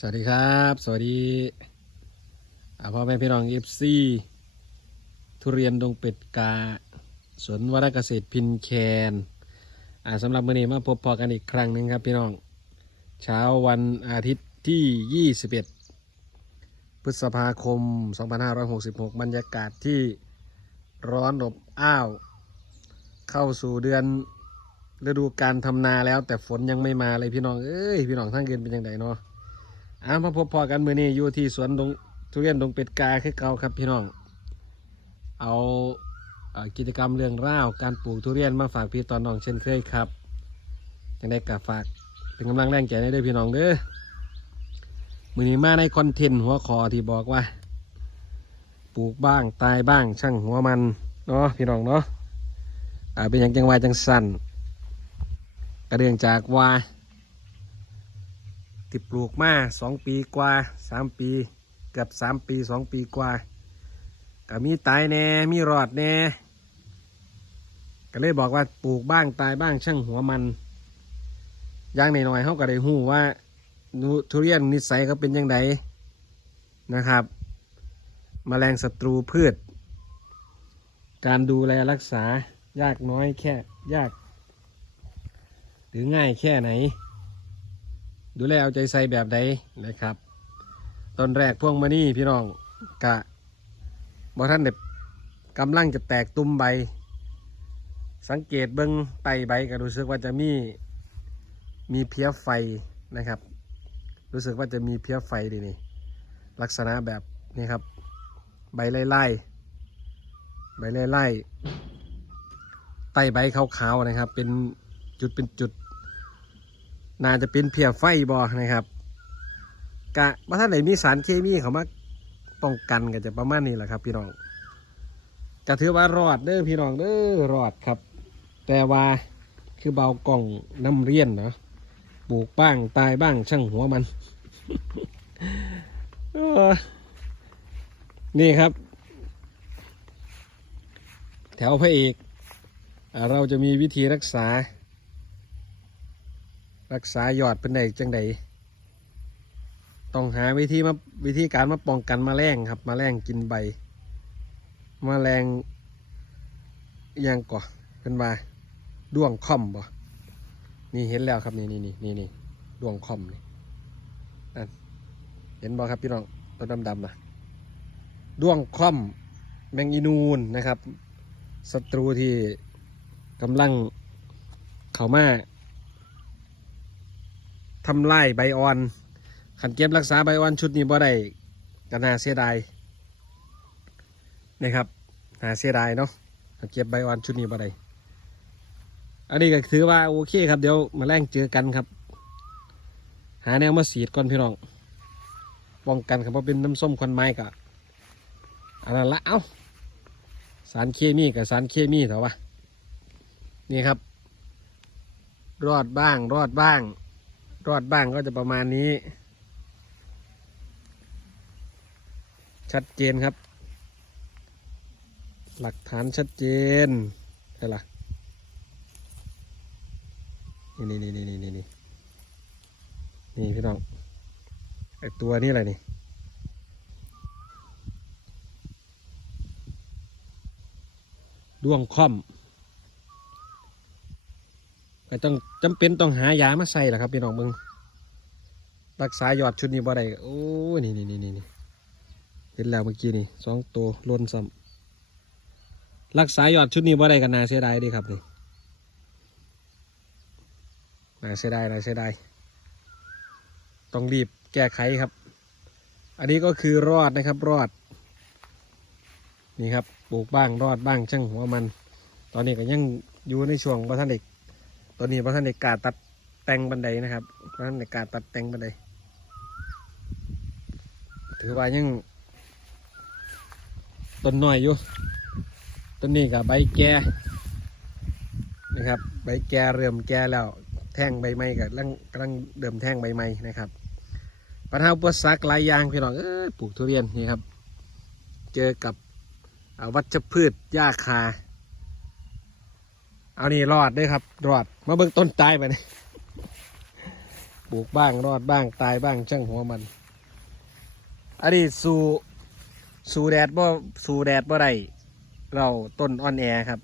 สวัสดีครับ สวัสดีอ่าพ่อแม่พี่น้องเอฟซีทุเรียนดงเป็ดกาสวนวรเกษตรพินแคนสำหรับมื้อนี้มาพบพอกันอีกครั้งหนึ่งครับพี่น้อง เช้าวันอาทิตย์ที่ 21 พฤษภาคม 2566 บรรยากาศที่ร้อนอบอ้าว เข้าสู่เดือนฤดูการทำนาแล้ว แต่ฝนยังไม่มาเลยพี่น้อง เอ้ย พี่น้องทั้งเกินเป็นยังไงเนาะ อ่ามาพบพอกันมือนี้อยู่ที่สวนดงทุเรียนดงเป็ดกาคือเก่าครับพี่น้อง เอากิจกรรมเรื่องร่าวการปลูกทุเรียนมาฝากพี่ตอนน้องเช่นเคยครับยังได้กฝากเป็นกำลังแรงใจให้ด้วยพี่น้องเด้อมือนี้มาในคอนเทนต์หัวคอที่บอกว่า ปลูกบ้างตายบ้างช่างหัวมันเนาะพี่น้องเนาะอ่าเป็นอย่างจังหวะจังสันกระเดืองจากว่า ที่ปลูกมาสองปีกว่าสามปีเกือบสามปีสองปีกว่าก็มีตายแน่มีรอดแน่ก็เลยบอกว่าปลูกบ้างตายบ้างช่างหัวมันอย่างหน่อยๆเขาก็ได้หู้ว่านูทุเรียนนิสัยเขาเป็นยังไงนะครับมแมลงศัตรูพืช การดูแลรักษายากน้อยแค่ยาก หรือง่ายแค่ไหน ดูแลเอาใจใส่แบบใดนะครับ ตอนแรกพวงมานี่พี่น้องกะบอท่านเด็บกำลังจะแตกตุ้มใบ สังเกตเบิ้งไตใบก็รู้สึกว่าจะมีมีเพี้ยไฟนะครับ รู้สึกว่าจะมีเพี้ยไฟดีนี่ลักษณะแบบนี้ครับ ใบไล่ไล่ใบไล่ไล่ไตใบขาวๆนะครับ เป็นจุดเป็นจุด น่าจะเป็นเพียไฟบอนะครับ กะว่าท่านไหนมีสารเคมีเขามาป้องกันก็จะประมาณนี้แหละครับ พี่น้องจะถือว่ารอดเด้อพี่น้องเด้อรอดครับ แต่ว่าคือเบากล่องน้ำเรียนเนาะปลูกบ้างตายบ้างช่างหัวมันนี่ครับ แถวพระเอก เราจะมีวิธีรักษา รักษายอดเป็นไดจังใดต้องหาวิธีมาวิธีการมาป้องกันมแมลงครับมแมลงกินใบแมลงยังก่อเป็นว่าด้วงค่อมบ่นี่เห็นแล้วครับนี่นี่นี่นี่นี่ด้วงค่อมนี่นั่นเห็นบ่ครับพี่น้องตัวดำๆนะด้วงค่อมแมงอีนูนนะครับศัตรูที่กำลังเข้ามา ทำลายใบอ่อนขันเก็บรักษาใบอ่อนชุดนี้บ่ได้ก็น่าเสียดายนะครับน่าเสียดายเนาะขันเก็บใบอ่อนชุดนี้บ่ได้อันนี้ก็ถือว่าโอเคครับเดี๋ยวมาแรงเจอกันครับ หาแนวมาสีดก่อนพี่น้องป้องกันครับเพราะเป็นน้ำส้มควันไม้กะอันนั้นละเอ้าสารเคมีกับสารเคมีเถอะวะนี่ครับ รอดบ้างรอดบ้าง รอดบ้างก็จะประมาณนี้ ชัดเจนครับ หลักฐานชัดเจนใช่ละนี่นี่นี่นี่นี่นี่นี่พี่น้องไอตัวนี้อะไรนี่ด้วงค่อม ต้องจำเป็นต้องหายามาใส่หรอครับพี่น้องมึงรักษายอดชุดนี้บ่ได้โอ้นี่นี่นี่นี่เห็นแล้วเมื่อกี้นี่สองตัวล้นซ้ำรักษายอดชุดนี้บ่ได้กันนาเสียดายดีครับนี่นาเสียดายนาเสียดายต้องรีบแก้ไขครับ อันนี้ก็คือรอดนะครับรอด นี่ครับปลูกบ้างรอดบ้างช่างหัวมัน ตอนนี้ก็ยังอยู่ในช่วงพระท่านเด็ก ตอนนี้พระท่านเด็กกาตัดแต่งบันไดนะครับพระท่านเด็กกาตัดแต่งบันได ถือว่ายังต้นน้อยอยู่ต้นนี้กับใบแก่นะครับ ใบแก่เริ่มแก่แล้ว แท่งใบไม้กับกำลังกำลังเดิมแท่งใบไม้นะครับ ปัญหาอุปสรรคหลายอย่างพี่น้องเออปลูกทุเรียนนี่ครับ เจอกับวัชพืชหญ้าคา เอานี่รอดด้วยครับ รอด มาเบิ่งต้นตายไปนี่ปลูกบ้างรอดบ้างตายบ้างช่างหัวมันอันนี้สู่สู่แดดบ่สู่แดดบ่ได้เราต้นอ่อนแอครับ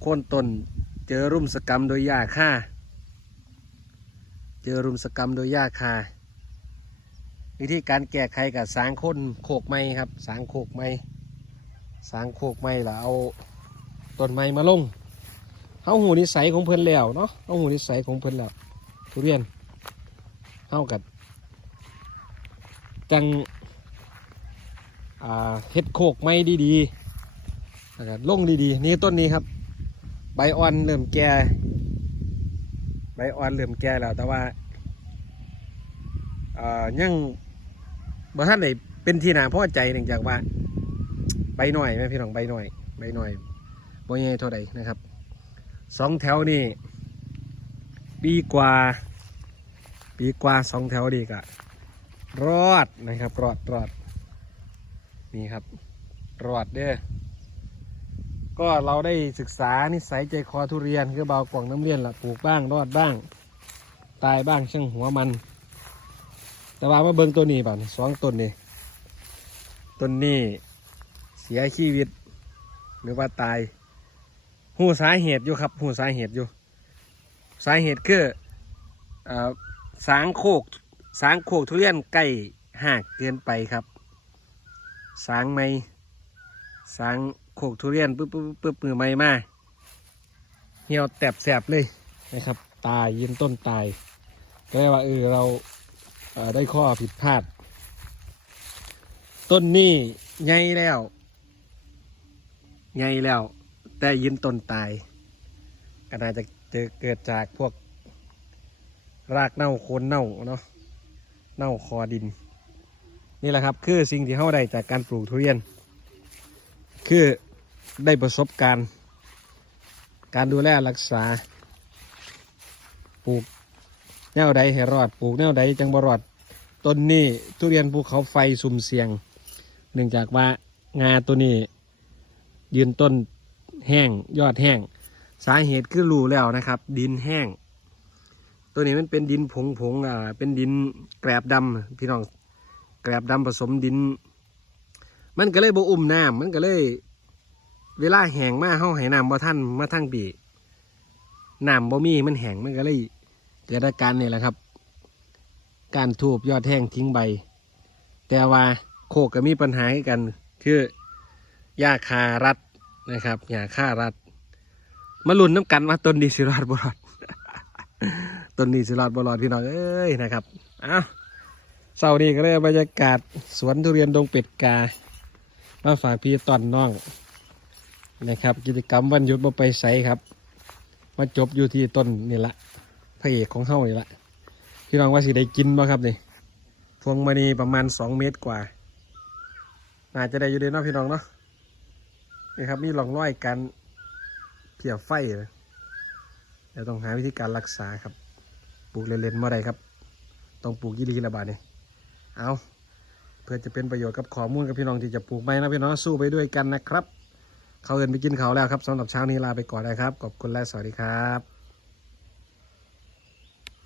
โค่นต้นเจอรุมสกรรมโดยยาฆ่าเจอรุมสกรรมโดยยาคาวิธีการแก้ไขกับสางค้นโขกไม้ครับ สางโขกไม้สางโขกไม้แล้วเอาต้นไม้มาลง เอาหูนิสัยของเพิ่นแล้วเนาะเอาหูนิสัยของเพิ่นแล้วทุเรียนเอากัดจังเฮ็ดโขกไม้ดีๆแล้วก็ลงดีๆ นี่ต้นนี้ครับ ใบอ่อนเริ่มแก่ ใบอ่อนเริ่มแก่แล้ว แต่ว่าอ่อยังบ่ท่านไหนเป็นที่นาพอใจเนื่องจากว่า ใบหน่อยไหมพี่น้องใบหน่อย ใบหน่อยบ่ใหญ่เท่าใดนะครับ สองแถวนี่ปีกว่า ปีกว่าสองแถวดีกะรอดนะครับ รอดรอดนี่ครับ รอดเด้อก็เราได้ศึกษานิสัยใจคอทุเรียนคือเบากล่องน้ำเลี้ยนละปลูกบ้างรอดบ้าง ตายบ้างช่างหัวมัน แต่ว่ามาเบิ่งตัวนี้ป่ะสองต้นนี่ต้นนี้เสียชีวิตหรือว่าตาย หูสาเหตุอยู่ครับหูสาเหตุอยู่ สาเหตุคืออสางโคกสางโคกทุเรียนใกล้หักเกินไปครับ สางไม่สางโคกทุเรียนปึ๊บปึ๊บปึ๊บมือไม่มาเหี่ยวแตบแสบเลยนะครับ ตายยืนต้นตายก็เลยว่าเออเราได้ข้อผิดพลาด ต้นนี้ใหญ่แล้วใหญ่แล้ว แต่ยืนต้นตายก็น่าจะเจอเกิดจากพวก รากเน่าโคนเน่าเนาะเน่าคอดิน นี่แหละครับ คือสิ่งที่เข้าได้จากการปลูกทุเรียน คือได้ประสบการณ์ การดูแลรักษา ปลูกแนวใดให้รอดปลูกแนวใดจังบรอดต้นนี้ทุเรียนภูเขาไฟสุ่มเสียง เนื่องจากว่างาตัวนี้ยืนต้น แห้งยอดแห้ง สาเหตุคือรู้แล้วนะครับ ดินแห้ง ตัวนี้มันเป็นดินผงผงอ่าเป็นดินแกลบดำพี่น้องแกลบดำผสมดิน มันก็เลยบอุ่มน้ำมันก็เลย เวลาแห้งมาเฮาให้น้ำบ่ท่านมาทั้งปีน้ำบ่มีมันแห้งมันก็เลยเกิดอาการนี่แหละครับ การทูบยอดแห้งทิ้งใบ แต่ว่าโคกก็มีปัญหาให้กัน คือหญ้าคารัด นะครับหญ้าคารัด มาลุ้นน้ำกันว่าต้นนี้สิรอดบ่รอดต้นนี้สิรอดบ่รอดพี่น้องเอ้ยนะครับเอ้าเสาร์นี้ก็เลยบรรยากาศสวนทุเรียนดงเป็ดกามาฝากพี่ตอนน้องนะครับ กิจกรรมวันหยุดบ่ไปไสครับ มาจบอยู่ที่ต้นนี่ละพระเอกของเฮานี่ละพี่น้องว่าสิได้กินบ่ครับนี่พวงมณีประมาณสองเมตรกว่าน่าจะได้อยู่เด้เนาะพี่น้องเนาะ นี่ครับมีหลองรอยกันเพียไฟนะเดี๋ยวต้องหาวิธีการรักษาครับ ปลูกเล่นๆเมื่อไรครับ ต้องปลูกยี่ลีละบาทนี่เอาเพื่อจะเป็นประโยชน์กับข้อมูลกับพี่น้องที่จะปลูกไม้นะพี่น้องสู้ไปด้วยกันนะครับ เขาเอินไปกินเขาแล้วครับสำหรับเช้านี้ลาไปก่อนนะครับ ขอบคุณและสวัสดีครับ